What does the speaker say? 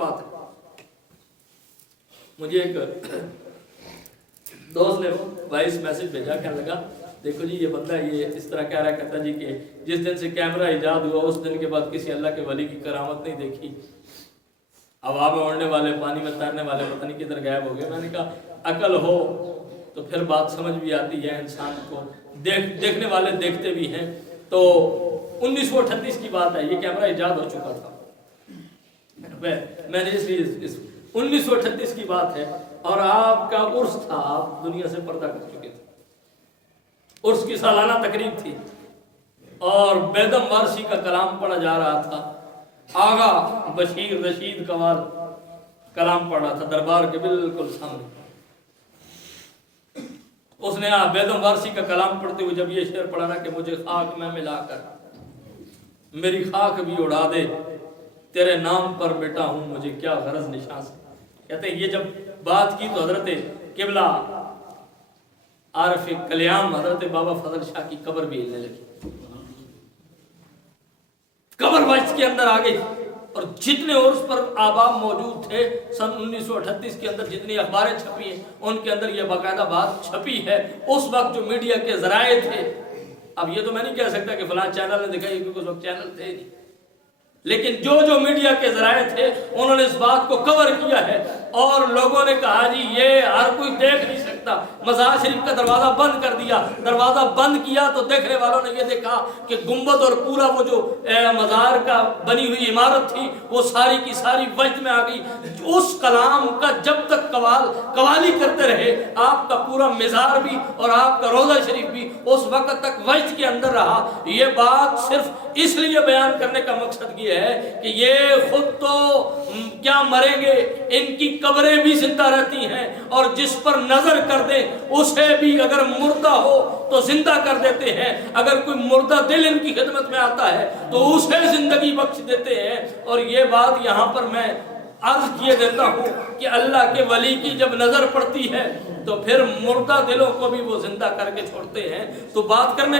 بات ہے. مجھے ایک دوست نے وائس میسج بھیجا، کہنے لگا دیکھو جی یہ بندہ یہ اس طرح کہہ رہا کرتا جی کہ جس دن سے کیمرہ ایجاد ہوا اس دن کے بعد کسی اللہ کے ولی کی کرامت نہیں دیکھی، ہوا میں اڑنے والے پانی میں تیرنے والے پتہ نہیں کدھر غائب ہو گئے. میں نے کہا عقل ہو تو پھر بات سمجھ بھی آتی ہے انسان کو، دیکھنے والے دیکھتے بھی ہیں. تو 1938 کی بات ہے، یہ کیمرہ ایجاد ہو چکا تھا. میں نے اس لیے 1938 کی بات ہے اور آپ کا عرس تھا، آپ دنیا سے پردہ کر چکے تھے. عرس کی سالانہ تقریب تھی اور بیدم وارسی کا کلام پڑھا جا رہا تھا. آغا بشیر رشید قوال کلام پڑھ رہا تھا دربار کے بالکل سامنے. اس نے بیدم وارسی کا کلام پڑھتے ہوئے جب یہ شعر پڑھا نا کہ مجھے خاک میں ملا کر میری خاک بھی اڑا دے، تیرے نام پر بیٹا ہوں مجھے کیا غرض نشان سے. کہتے ہیں یہ جب بات کی تو حضرت قبلہ عارف کلیام حضرت بابا فضل شاہ کی قبر بھی ہلنے لگی. قبر وجد کے اندر آ گئی اور جتنے عرس پر آباب موجود تھے سن 1938 کے اندر جتنی اخباریں چھپی ہیں ان کے اندر یہ باقاعدہ بات چھپی ہے. اس وقت جو میڈیا کے ذرائع تھے، اب یہ تو میں نہیں کہہ سکتا کہ فلاں چینل نے دکھائی کیونکہ اس وقت چینل تھے نہیں، لیکن جو میڈیا کے ذرائع تھے انہوں نے اس بات کو کور کیا ہے اور لوگوں نے کہا جی یہ ہر کوئی دیکھ نہیں سکتا. مزار شریف کا دروازہ بند کر دیا. دروازہ بند کیا تو دیکھنے والوں نے یہ دیکھا کہ گنبد اور پورا وہ جو مزار کا بنی ہوئی عمارت تھی وہ ساری کی ساری وجد میں آ گئی. اس کلام کا جب تک قوالی کرتے رہے آپ کا پورا مزار بھی اور آپ کا روضہ شریف بھی اس وقت تک وجد کے اندر رہا. یہ بات صرف اس لیے بیان کرنے کا مقصد یہ ہے کہ یہ خود تو کیا مریں گے، ان کی قبریں بھی زندہ رہتی ہیں اور جس پر نظر کر دیں اسے بھی اگر مردہ ہو تو زندہ کر دیتے ہیں. اگر کوئی مردہ دل ان کی خدمت میں آتا ہے تو اسے زندگی بخش دیتے ہیں. اور یہ بات یہاں پر میں عرض کیے دیتا ہوں کہ اللہ کے ولی کی جب نظر پڑتی ہے تو پھر مردہ دلوں کو بھی وہ زندہ کر کے چھوڑتے ہیں. تو بات کرنے